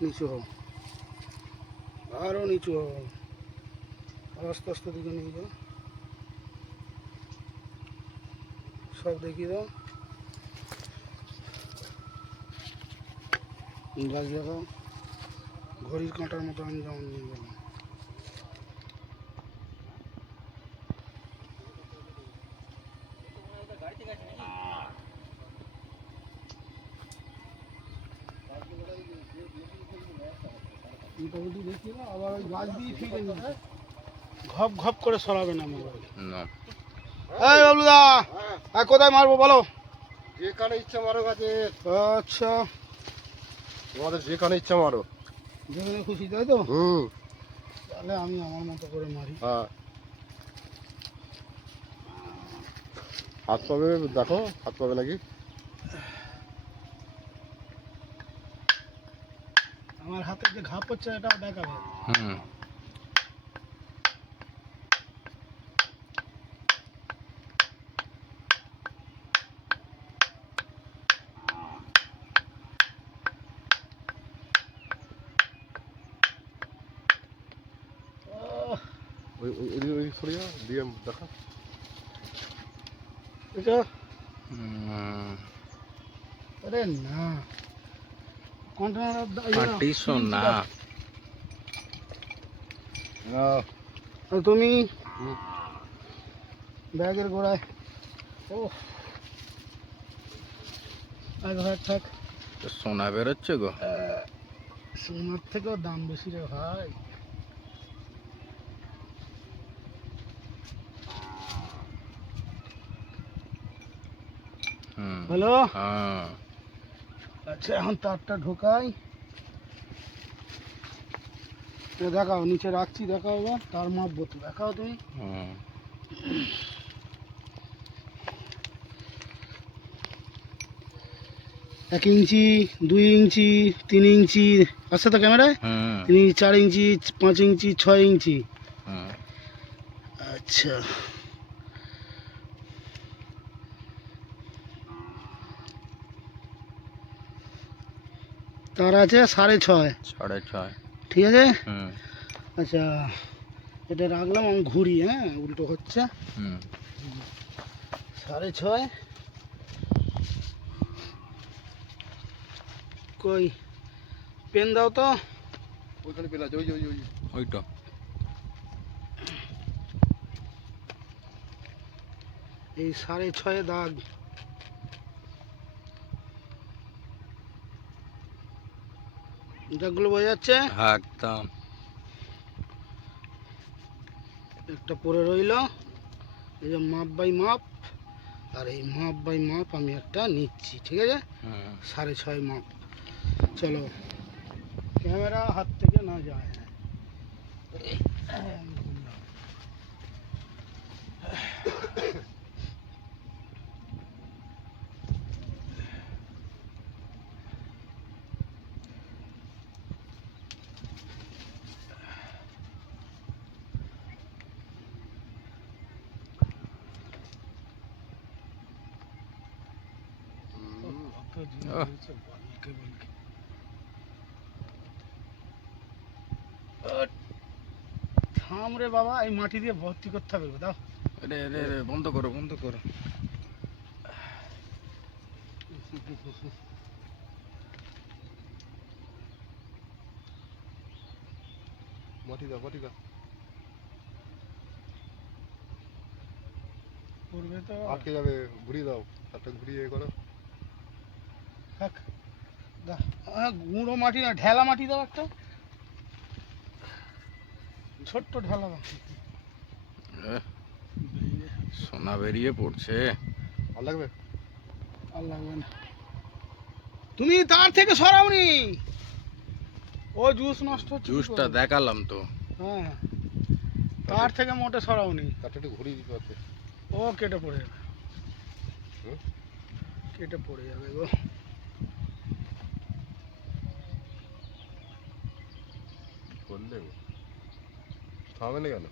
নিচু হও, আরো নিচু হও, আস্তে আস্তে দিকে নিয়ে যাও, সব দেখিয়ে দাও, গাছ দেখাও, ঘড়ির কাঁটার মতো আমি যেমন নিয়ে গেলাম। মোটামুটি দেখিয়ে দাও, আবার ওই গাছ দিয়ে ফিরে নিবে, ঘপ ঘপ করে সরাবে না মোবাইল। এই বাবলুদা, কোথায় মারবো বলো? যেখানে ইচ্ছা মারো গাছে। আচ্ছা, তোমাদের যেখানে ইচ্ছা মারো, যেখানে খুশি, তাই তো? তাহলে আমি আমার মতো করে মারি। হ্যাঁ, হাত পাবে, দেখো হাত পাবে নাকি। আমার হাতে যে ঘাপ হচ্ছে এটাও দেখাবে। ওই সরিয়া দিয়ে দেখা। এটা আরে না, কন্টেনার তুমি ব্যাগের গোড়ায়। ও থাক, সোনা বেরোচ্ছে গো। সোনার থেকেও দাম বেশি রে ভাই। হ্যালো, আচ্ছা এখন তারটা ঢোকাই, দেখাও নিচে রাখছি, দেখাও এবার তার মাপবো তো, দেখাও তুমি। 1 ইঞ্চি, 2 ইঞ্চি, 3 ইঞ্চি আছে তো ক্যামেরায়, 3 ইঞ্চি, 4 ইঞ্চি, 5 ইঞ্চি, 6 ইঞ্চি। আচ্ছা, তার আছে 6.5, ঠিক আছে। আচ্ছা, এটা রাখলাম, আমি ঘুরি, হ্যাঁ উল্টো হচ্ছে। 6.5, কই পেন দাও তো। ওইখানে পেন আছে, ওইটা। এই 6.5 দাগ, দাগগুলো বোঝা যাচ্ছে একদম। একটা পরে রইল, এই যে মাপ বাই মাপ, আর এই মাপ বাই মাপ আমি একটা নিচ্ছি, ঠিক আছে। 6.5 মাপ। চলো, ক্যামেরা হাত থেকে না যায়। থাম রে বাবা, এই মাটি দিয়ে ভর্তি করতে হবে গো, দাও। রে রে রে, বন্ধ করো বন্ধ করো। মাটি দাও, মাটি দাও। করবে তো, আটকে যাবে, ঘুরিয়ে দাও, তারটা ঘুরিয়ে করো। থাক, দাও। গুঁড়ো মাটি না, ঢেলা মাটি দাও একটা, ছোট্ট ঢেলা দাও। সোনা বেরিয়ে পড়ছে। আর লাগবে? আর লাগবে না, তুমি তার থেকে সরাওনি, ও জুস নষ্ট হচ্ছে। জুসটা দেখালাম তো। হ্যাঁ, তার থেকে মোটে সরাওনি, তারটা একটু ঘুরিয়ে দিতে পারতে। ও কেটে পড়ে যাবে, কেটে পড়ে যাবে গো। করলে থামবে না কেন?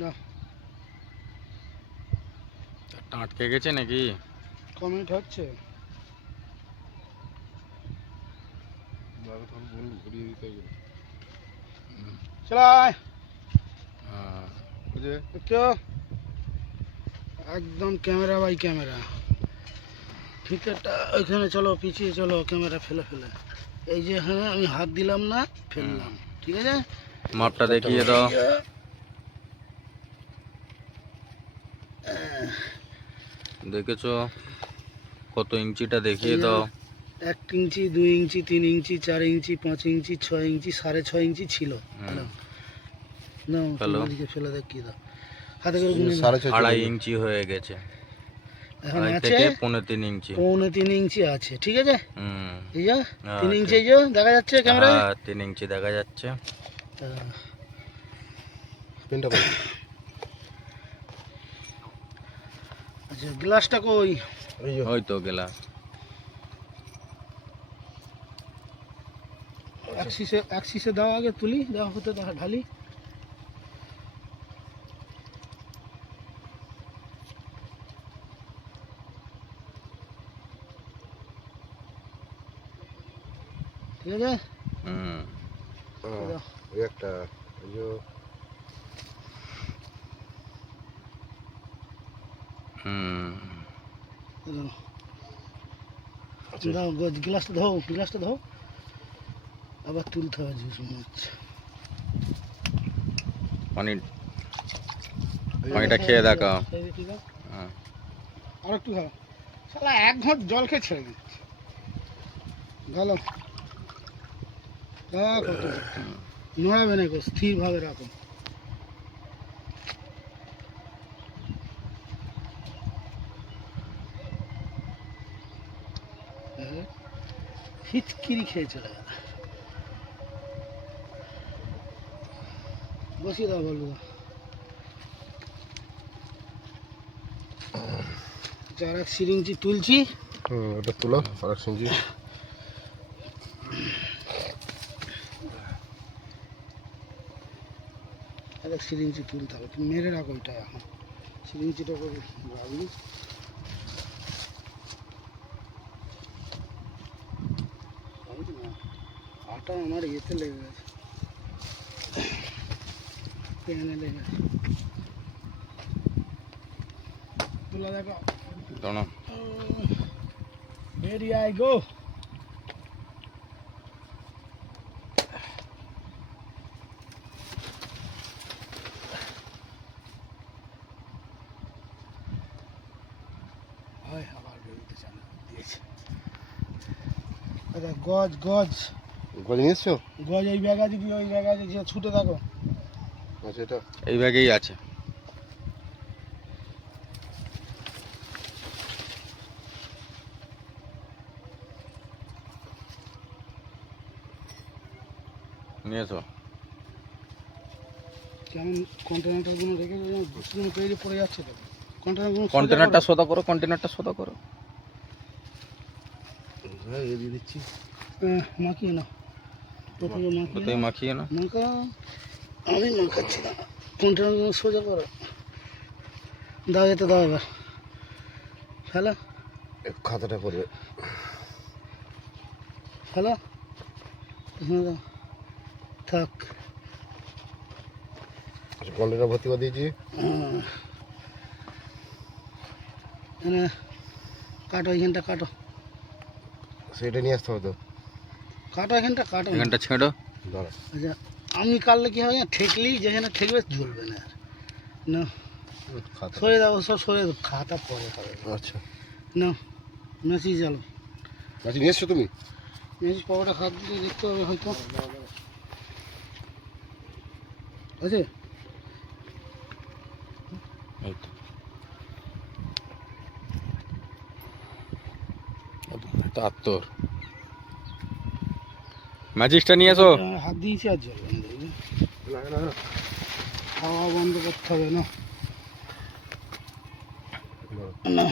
না তারটা আটকে গেছে নাকি? কমেন্ট হচ্ছে। ঘুরিয়ে দিতে হবে। চালাই হ্যাঁ। ওই যে দেখছো একদম ক্যামেরা বাই ক্যামেরা। ফিতাটা ওইখানে চলো, পিছিয়ে চলো, ক্যামেরা ফেলে ফেলে। এই যে হ্যাঁ আমি হাত দিলাম না, ফেললাম, ঠিক আছে। মাপটা দেখিয়ে দাও। দেখেছো কত ইঞ্চিটা দেখিয়ে দাও। 1 ইঞ্চি, 2 ইঞ্চি, 3 ইঞ্চি, 4 ইঞ্চি, 5 ইঞ্চি, 6 ইঞ্চি, 6.5 ইঞ্চি ছিল। না হ্যালো। দিকে ফেলে দেখিয়ে দাও, হাতে করে গুনে নাও। 6.5 আড়াই ইঞ্চি হয়ে গেছে। এখন আড়াই আছে থেকে 3.5 ইঞ্চি। 3.5 ইঞ্চি আছে, ঠিক আছে। হুম। এই যে 3 আচ্ছা। ইঞ্চি, এই যে দেখা যাচ্ছে ক্যামেরায়। হ্যাঁ 3 ইঞ্চি দেখা যাচ্ছে। পেনটা কই? আচ্ছা গ্লাসটা কই? এই যে ওই তো গেলা। এক শিশে দাও, আগে তুলি দেওয়া হতে ঢালি। ঠিক আছে। হুম। এই একটা এই যে হুম। দাও গ্লাসটা দাও, গ্লাসটা দাও, আবার তুলতে হবে জুস মাছ। পানিটা খেয়ে দেখো। ঠিক আছে, হ্যাঁ। আর একটু খাও। শালা 1 ঘন্ট জল খেয়ে ছেড়ে দিচ্ছে। গেলো কত নড়াবে না, স্থির ভাবে রাখো। হিচকিরি খেয়ে চলে গেল। বসিয়ে দাও, বলবো আর 1 সিরিঞ্জি তুলছি। ওটা তুলো আর সিঞ্জি। আর 1 সিরিঞ্জি তুলতে হবে, তুমি মেরে রাখো এটা এখন। সিরিঞ্জিটা করে রাখবি। আটা আমার ইয়েতে লেগে গেছে, প্যানে লেগে গেছে। তুলা দেখো, দাঁড়াও। Here I go. হয় আবার বেরোতে চান দিয়েছে। আচ্ছা গজ গজ গজ নিয়ে এসছো? গজ এই ব্যাগ আছে কি? ওই ব্যাগ আছে, যে ছুটে দেখো। আচ্ছা এটা এই ব্যাগেই আছে। নিয়ে এসো। কেমন কন্টেনারটার গুলো রেখে ঘুষগুলো তৈরি পড়ে যাচ্ছে তো। কন্টেনারগুলো কন্টেনারটা সোদা করো, কন্টেনারটা সোদা করো। এই দিয়ে দিচ্ছি। মাখিয়ে না, প্রথমে ওতেই মাখিয়ে মাখিয়ে না। মাখা। আমি মাখাচ্ছি না, কন্টেনারগুলো সোজা করো। দাও, এতে দাও, এবার ফেলো খাতাটা পড়বে। ফেলো, এখানে দাও, থাক। আচ্ছা কন্টেনার ভর্তি করে দিয়েছি। এখানে কাটো, এইখানটা কাটো, সেটা নিয়ে আসতে হবে তো। কাটো এখানটা, কাটো না। এখানটা ছেড়ো। দাঁড়া আচ্ছা আমি কাটলে কি হবে, ঠেকলি যেখানে ঠেকবে ঝুলবে না আর। না খাতা। সরে দাও, সব সরে দাও, খাতা পরে হবে। আচ্ছা না মেসি চলো, মাছি নিয়ে এসছো তুমি? মেসি পাওয়াটা হাত দিয়ে দেখতে হবে হয়তো আছে। এই তো। তার তোর ম্যাজিকটা নিয়ে এসো। হাত দিয়েছি আর জ্বলবে না, দেখবে না না খাওয়া বন্ধ করতে হবে না। না। না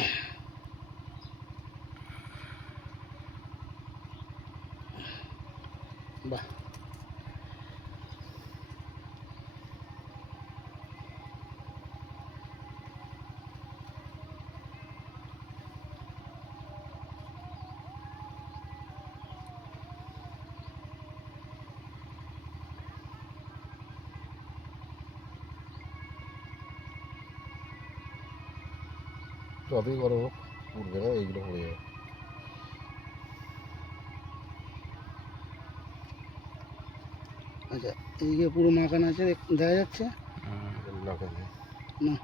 বাহ, যতই করো উঠবে না, এইগুলো পড়ে যাবে। আচ্ছা, এইদিকে পুরো মাখান আছে, দেখা যাচ্ছে না কেন? না?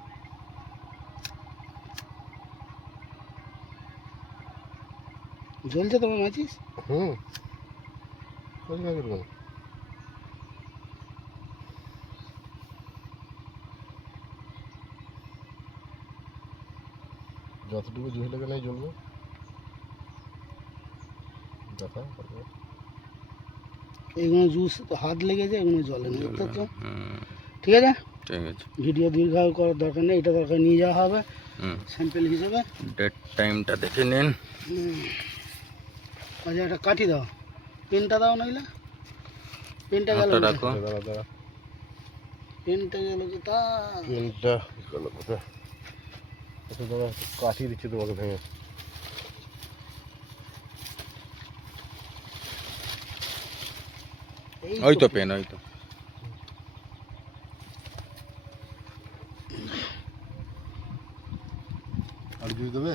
জ্বলছে তোমার মাছিস? হুম, ওই না করবো। যতটুকু জুই লেগে নেই জ্বলবে। দেখা তারপর। এইগুলো জুস হাত লেগেছে, এগুলো জ্বলে না, বুঝতে পারছো? হুম, ঠিক আছে, ঠিক আছে। ভিডিও দীর্ঘায়ু করার দরকার নেই, এটা দরকার নিয়ে যাওয়া হবে হুম, স্যাম্পেল হিসেবে। ডেট টাইমটা দেখে নিন। আচ্ছা, একটা কাঠি দাও, পেনটা দাও, নইলে পেনটা গেল হাতটা কোথায়? রাখো। দাঁড়া দাঁড়া, পেনটা গেল কোথায়? পেনটা গেল কোথায়? আচ্ছা দাদা, কাঠি দিচ্ছি তোমাকে ভেঙে। ওই তো পেন, ওই তো। আর জুই দেবে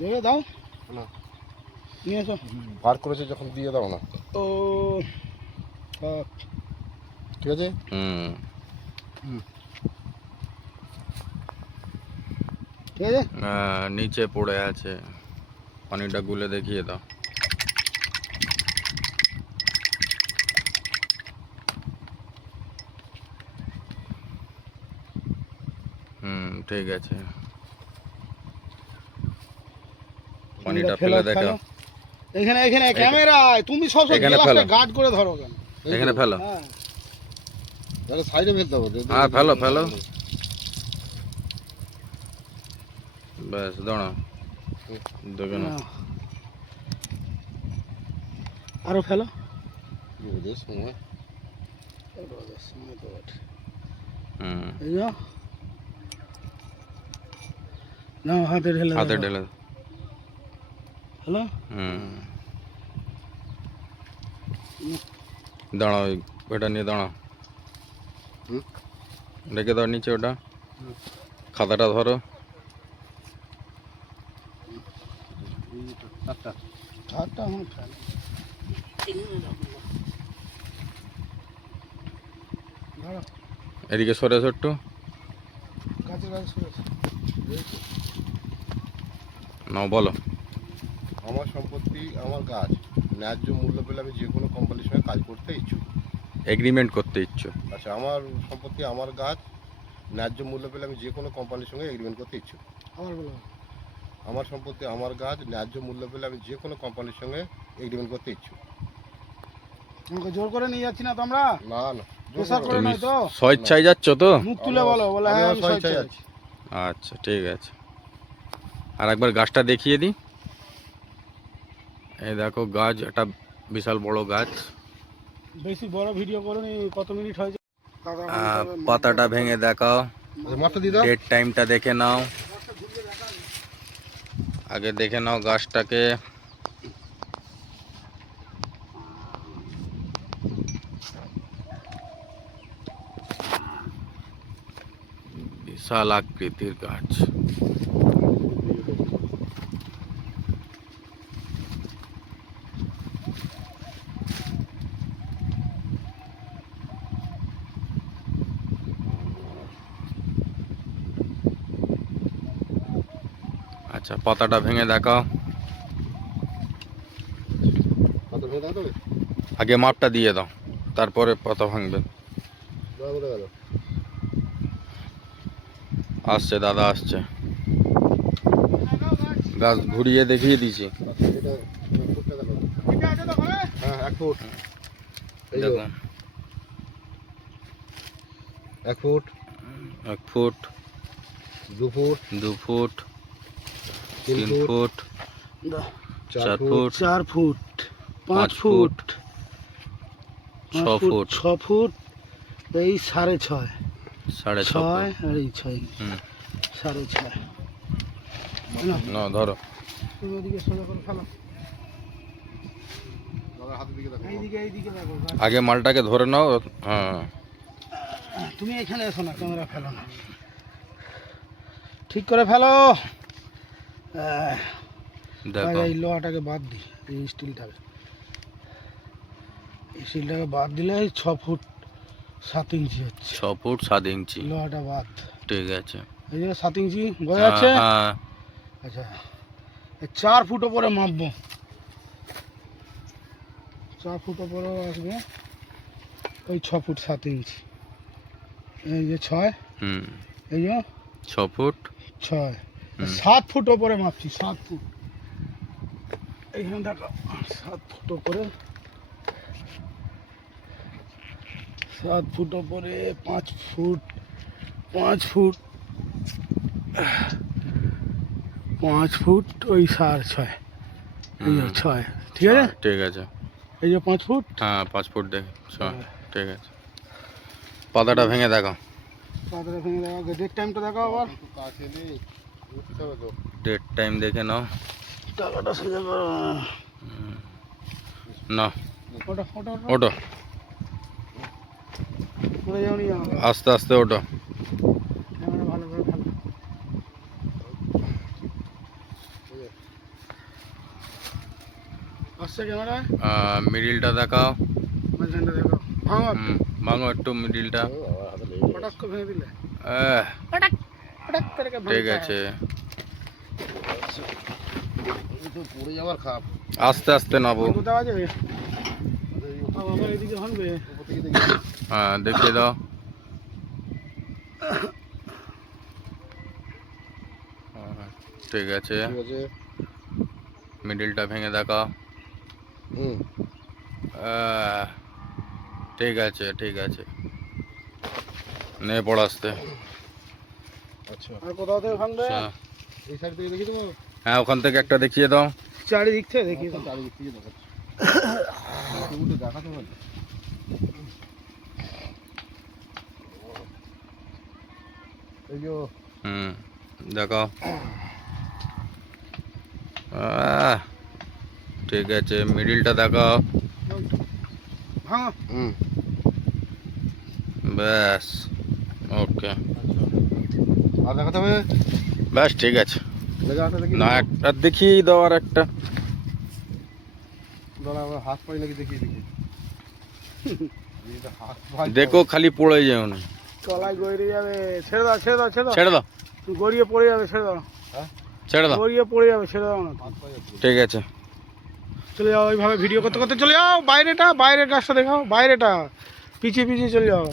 দেবে, দাও, না? নিয়ে এসো। বার করেছে যখন দিয়ে দাও না, ও থাক। ঠিক আছে? হুম, ঠিক আছে, নিচে পড়ে আছে, পানিটা গুলে দেখিয়ে দাও। হুম, ঠিক আছে। পানিটা ফেলে দেখো। এখানে এখানে ক্যামেরায় তুমি সব এখানে গ্লাসটা ফেলো। গার্ড করে ধরো কেন? এখানে ফেলো। হ্যাঁ, তাহলে সাইডে ফেলতে হবে। হ্যাঁ, ফেলো ফেলো। ব্যাস, দাঁড়াও, দেখে নাও। না। আরো ফেলো। রোদের সময় রোদের সময় তো বটে। হুম, এই যো। নাও, হাতে ঢেলে হাতে দেখো। ঢেলে। হ্যালো, হুম, দাঁড়াও, ওটা নিয়ে দাঁড়াও। হুম। রেখে দাও নিচে ওটা। খাতাটা ধরো। আচ্ছা, হাতটা এখন ফেলো। ধরো, এদিকে সরে এসো একটু। কাছে কাছে সরেছে। নাও, বলো। আমার সম্পত্তি আমার গাছ, ন্যায্য মূল্য পেলে আমি যে কোনো কোম্পানির সঙ্গে কাজ করতে ইচ্ছুক। এগ্রিমেন্ট করতে ইচ্ছুক। আচ্ছা, আমার সম্পত্তি আমার গাছ, ন্যায্য মূল্য পেলে আমি যে কোনো কোম্পানির সঙ্গে এগ্রিমেন্ট করতে ইচ্ছুক। আবার বলো। আমার সম্পত্তি আমার গাছ, ন্যায্য মূল্য পেলে আমি যে কোনো কোম্পানির সঙ্গে এগ্রিমেন্ট করতে ইচ্ছুক। তোমাকে জোর করে নিয়ে যাচ্ছি না তো আমরা? না না, প্রেসার করে তুমি নয় তো? স্বেচ্ছায় যাচ্ছ তো? মুখ তুলে বলো, বলে হ্যাঁ আমি স্বেচ্ছায় স্বেচ্ছায় যাচ্ছি। আচ্ছা, ঠিক আছে। আর একবার গাছটা দেখিয়ে দিই। এই দেখো গাছ, একটা বিশাল বড় গাছ। বেশি বড় ভিডিও করুন, কত মিনিট হয়েছে? পাতাটা ভেঙে দেখাও। আচ্ছা, মাছটা দিয়ে দাও। ডেট টাইমটা দেখে নাও। আগে দেখে নাও গাছটাকে। বিশাল আকৃতির গাছ। আচ্ছা, পাতাটা ভেঙে দেখাও। পাতা ভেঙে দাও তো। আগে মাপটা দিয়ে দাও, তারপরে পাতা ভাঙবে। দাও, বলে গেল। আসছে দাদা, আসছে। গাছ ঘুরিয়ে দেখিয়ে দিয়েছি। আচ্ছা, এটা ফুটটা দেখো। হ্যাঁ, 1 ফুট। এই যে, দেখুন, 1 foot, 1 foot, 2 foot, 2 foot, 3 3 foot, foot, 4 4 foot, foot, 4 foot, 5 5 foot, 6 foot, 6 foot, এই 6.5, 6.5 6 ফুট। আর এই 6, হুম, 6.5। না ধরো। তুমি ওদিকে সোজা করে ফেলো, দাদার হাতের দিকে দেখো। এইদিকে দেখো। আগে মালটাকে ধরে নাও। হ্যাঁ, তুমি এখানে এসো না, ক্যামেরা ফেলো না। ঠিক ঠিক করে ফেলো। দেখো এই লোহাটাকে বাদ দিই, এই স্টিলটাকে বাদ দিলে 6 ফুট 7 ইঞ্চি হচ্ছে। 6 ফুট 7 ইঞ্চি, লোহাটা বাদ। ঠিক আছে। এই যে 7 ইঞ্চি বোঝা যাচ্ছে। হ্যাঁ আচ্ছা, 4 ফুট ওপরে মাপবো। 4 ফুট ওপরে আসবে ওই 6 ফুট 7 ইঞ্চি। এই যে 6, হুম, এই যে 6 ফুট 6, হুম। 7 ফুট ওপরে মাপছি। 7 ফুট এইখানে দেখো, 7 ফুট ওপরে, 7 ফুট ওপরে 5 ফুট, 5 ফুট, 5 ফুট ওই 6.5, এই যে 6, ঠিক আছে। ঠিক আছে। এই যে 5 ফুট, হ্যাঁ 5 ফুট দেখে ঠিক আছে। পাতাটা ভেঙে দেখো, পাতাটা ভেঙে দেওয়া। ডেট টাইমটা দেখো আবার, একটু কাছে নেই, উঠতে হবে তো। ডেট টাইম দেখে নাও। টাকাটা সোজা করো। না ওটা ওটা ওটো, পড়ে যাওনি জানো, আস্তে আস্তে ওটো। ক্যামেরা ভালো করে ভালো আসছে ক্যামেরা। মিডিলটা দেখাও। মাঝখানটা দেখো, ভাঙো একটু। ভাঙো একটু মিডিলটা। আমার হাতে লেগে গেছে। পটাক করে ভেঙে দিলে, আহ, পটাক পটাক করে ভাঙতে ঠিক হয়। আছে, এই তো পড়ে যাওয়ার খাপ। আস্তে আস্তে নাবো। কোথাও আছে আমার এদিকে ভাঙবে। উপর থেকে দেখি। হ্যাঁ দেখিয়ে দাও। ঠিক আছে, ঠিক আছে। মিডিলটা ভেঙে দেখাও। হুম। ঠিক আছে ঠিক আছে, নে পড় আসতে। আচ্ছা, আর কোথাও থেকে ভাঙবে, আচ্ছা, এই সাইড থেকে দেখি দেবো। হ্যাঁ ওখান থেকে একটা দেখিয়ে দাও। চারিদিক থেকে দেখি তো। চারিদিক থেকে দেখাচ্ছি। তুমি তো দেখাতে পারবে। এই যে দেখাও। ঠিক আছে, মিডিলটা দেখাও। ভাঙো, হুম। ব্যাস, ওকে, আর দেখাতে হবে। ব্যাস ঠিক আছে। দেখাতে দেখি। না একটা দেখিয়েই দাও, আর একটা। দাঁড়া, আমার হাত পাই নাকি দেখিয়ে দেখি। এইটা হাত পাই। দেখো খালি পড়ে যেও না। তলায় গড়িয়ে যাবে। ছেড়ে দাও ছেড়ে দাও ছেড়ে দাও, ছেড়ে দাও, গড়িয়ে পড়ে যাবে। ছেড়ে দাও, হ্যাঁ? ছেড়ে দাও, গড়িয়ে পড়ে যাবে। ছেড়ে দাও না, হাত পাই আছে। ঠিক আছে। চলে যাও ওইভাবে ভিডিও করতে করতে চলে যাও। বাইরেটা, বাইরের গাছটা দেখাও, বাইরেটা পিছিয়ে পিছিয়ে চলে যাও।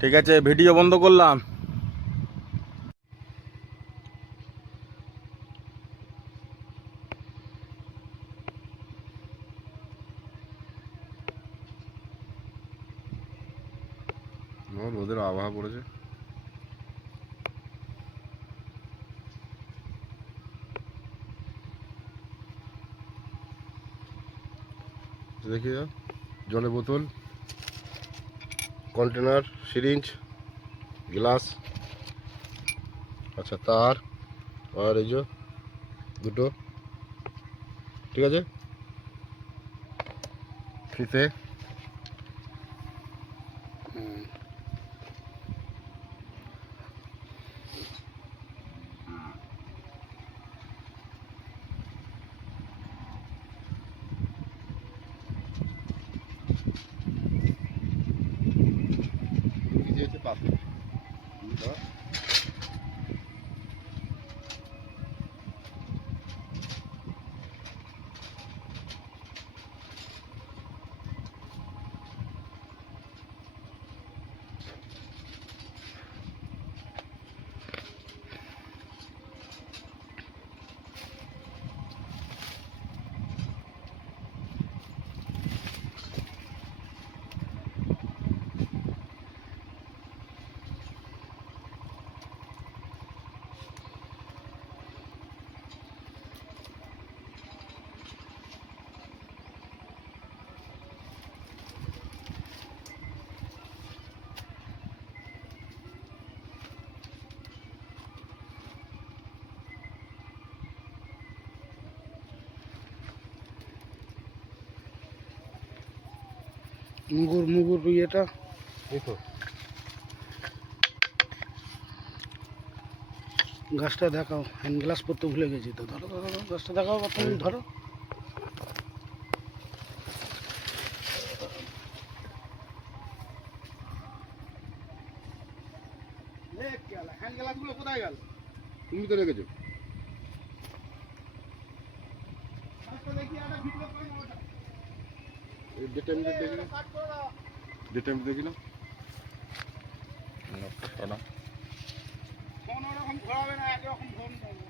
ঠিক আছে, ভিডিও বন্ধ করলাম। রোদের আবহাওয়া পড়েছে। দেখি জলের বোতল, কন্টেনার, সিরিঞ্জ, গ্লাস, আচ্ছা তার, আর এই যে দুটো, ঠিক আছে। ফিতে, পাথর। মুগুর ইয়েটা এই তো গাছটা দেখাও, হ্যান্ড গ্লাস পরতে ভুলে গেছি তো। ধরো ধরো ধরো, গাছটা দেখাও, তুমি ধরো। হ্যান্ড গ্লাসগুলো কোথায় গেল? তুমি তো রেখেছো। ডেটা মিটার দেখি না, ডেটা মিটার দেখি না। নকশাটা ফোন ওরকম ঘোরাবে না, একরকম ফোন করবো।